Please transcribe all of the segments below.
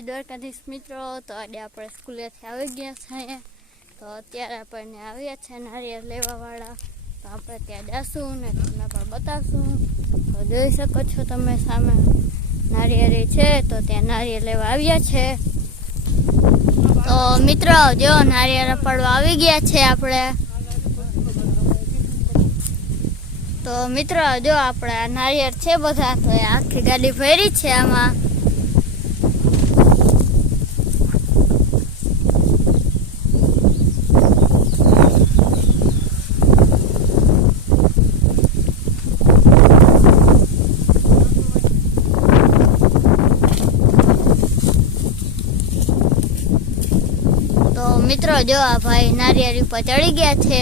દ્વારકાધીશ મિત્રો, તો આજે આપણે સ્કૂલેથી આવી ગયા છીએ. તો અત્યારે આપણને આવ્યા છે નારિયેળ લેવાવાળા. તો આપણે ત્યાં જઈશું ને તમને પણ બતાવશું. તો જોઈ શકો છો તમે સામે નારિયેળી છે, તો ત્યાં નારિયેળ લેવા આવ્યા છે. તો મિત્રો જો નારિયેળ પડવા આવી ગયા છે આપણે. તો મિત્રો જો આપણે નારિયેળ છે બધા, તો આખી ગાડી ભરી છે આમાં. તો મિત્રો જો આ ભાઈ નારિયેળ ઉપર ચડી ગયા છે.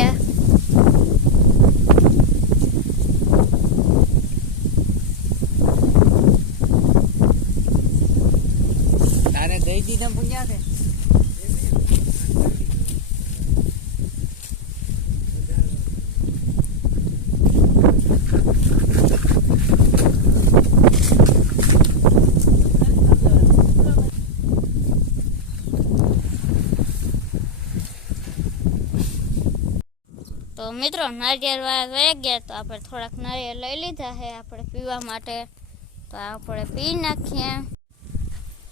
તારે દઈ દીધા પૂજા છે. તો મિત્રો નારિયેળ વાળા વહી ગયા, તો આપણે થોડાક નારિયેળ લઈ લીધા છે આપણે પીવા માટે. તો આપણે પી નાખીએ.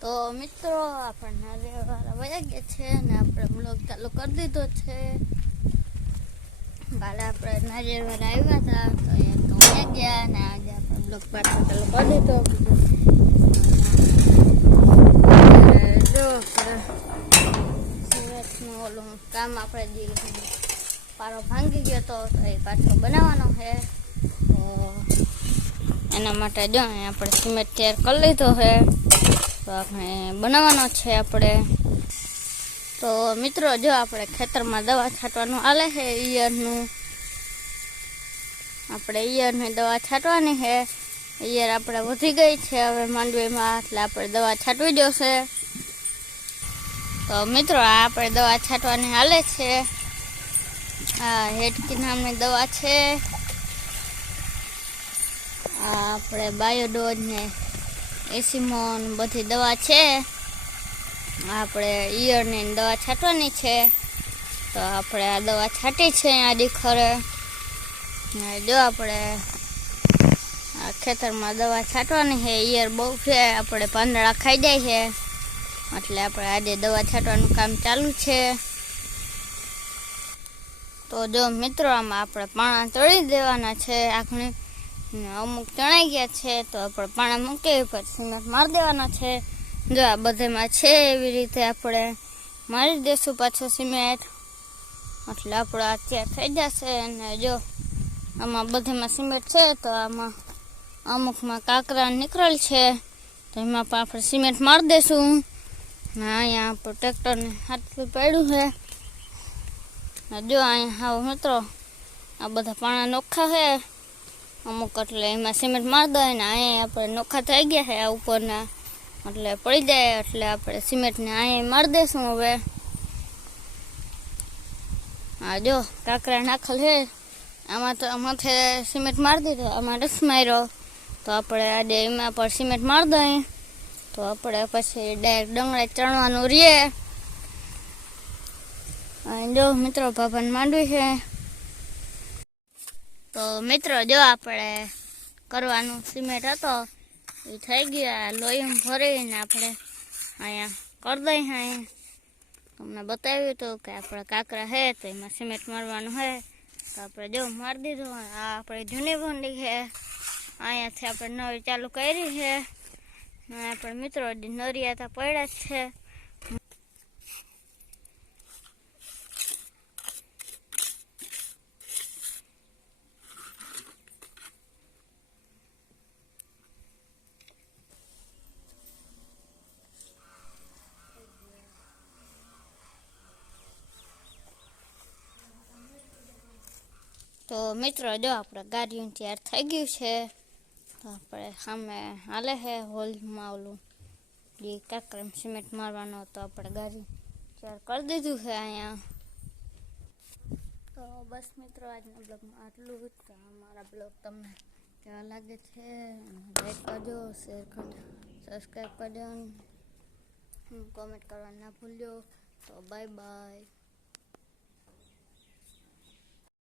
તો મિત્રો આપણે નારિયેળ વાળા વહી ગયા છે ને આપણે બ્લોગ ચાલુ કરી દીધો છે. કાલે આપણે નારિયેળ વાળા આવ્યા હતા, તો એ તો વહી ગયા ને આજે આપણે બ્લોગ પાછો ચાલુ કરી દીધો. જો સુરતનું ઓલું કામ આપણે જે પારો ભાંગી ગયો તો એ પાછો બનાવવાનો છે. તો એના માટે જો આપણે સિમેન્ટ તૈયાર કરી લીધો છે, તો આપણે બનાવવાનો છે આપણે. તો મિત્રો જો આપણે ખેતરમાં દવા છાંટવાનું હાલે છે ઈયળનું. આપણે ઈયળની દવા છાંટવાની છે. ઈયળ આપણે વધી ગઈ છે હવે માંડવીમાં, એટલે આપણે દવા છાંટવી જોશે. તો મિત્રો આ આપણે દવા છાંટવાની હાલે છે. આ હેડકી નામની દવા છે. આ આપણે બાયોડોઝ ને એસીમોન બધી દવા છે. આપણે ઈયળની દવા છાંટવાની છે. તો આપણે આ દવા છાંટી છે આડી ખરે. જો આપણે આ ખેતરમાં દવા છાંટવાની છે. ઈયળ બહુ છે, આપણે પાંદડા ખાઈ જાય છે, એટલે આપણે આજે દવા છાંટવાનું કામ ચાલુ છે. તો જો મિત્રો આમાં આપણે પાણા તળી દેવાના છે. આખણે અમુક ચણાઈ ગયા છે, તો આપણે પાણા મૂકી પછી સિમેન્ટ મારી દેવાના છે. જો આ બધેમાં છે એવી રીતે આપણે મારી દઈશું પાછો સિમેન્ટ, એટલે આપણો આ તૈયાર થઈ જશે. અને જો આમાં બધેમાં સિમેન્ટ છે, તો આમાં અમુકમાં કાંકરા નીકળેલ છે, તો એમાં પણ આપણે સિમેન્ટ મારી દઈશું. અહીંયા આપણું ટ્રેક્ટરને હાથથી પડ્યું છે. જો અહીંયા હાવ મિત્રો આ બધા પાણા નોખા છે અમુક, એટલે એમાં સિમેન્ટ મારી દઈએ ને અહીંયા આપણે નોખા થઈ ગયા છે આ ઉપરના, એટલે પડી જાય, એટલે આપણે સિમેન્ટને અહીંયા મારી દઈશું હવે. હા જો કાંકરા નાખેલ છે, આમાં તો માથે સિમેન્ટ મારી દીધો, આમાં રસ માર્યો, તો આપણે આજે એમાં પણ સિમેન્ટ મારી દઈએ. તો આપણે પછી ડાયરેક્ટ ડંગળા ચણવાનું રહીએ. જો મિત્રો ભાભાને માંડવી છે. તો મિત્રો જો આપણે કરવાનું સિમેન્ટ હતો એ થઈ ગયા, લોહીમ ભરીને આપણે અહીંયા કરી દઈએ. અહીંયા તમને બતાવ્યું હતું કે આપણે કાંકરા છે, તો એમાં સિમેન્ટ મારવાનું છે, તો આપણે જો મારી દીધું. આ આપણે જૂની ભૂંડી છે, અહીંયાથી આપણે નવી ચાલુ કરી છે. આપણે મિત્રો નરિયાતા પડ્યા જ છે. તો મિત્રો જો આપણે ગાડીઓ તૈયાર થઈ ગયું છે. તો આપણે સામે હાલે છે હોલમાં ઓલું જે કાંકરા સિમેન્ટ મારવાનો, તો આપણે ગાડી તૈયાર કરી દીધું છે અહીંયા. તો બસ મિત્રો આજના બ્લોગમાં આટલું જ. તો અમારા બ્લોગ તમને કેવા લાગે છે લાઈક કરજો, શેર કરજો, સબસ્ક્રાઈબ કરજો. કોમેન્ટ કરવાનું ના ભૂલ્યો. તો બાય બાય.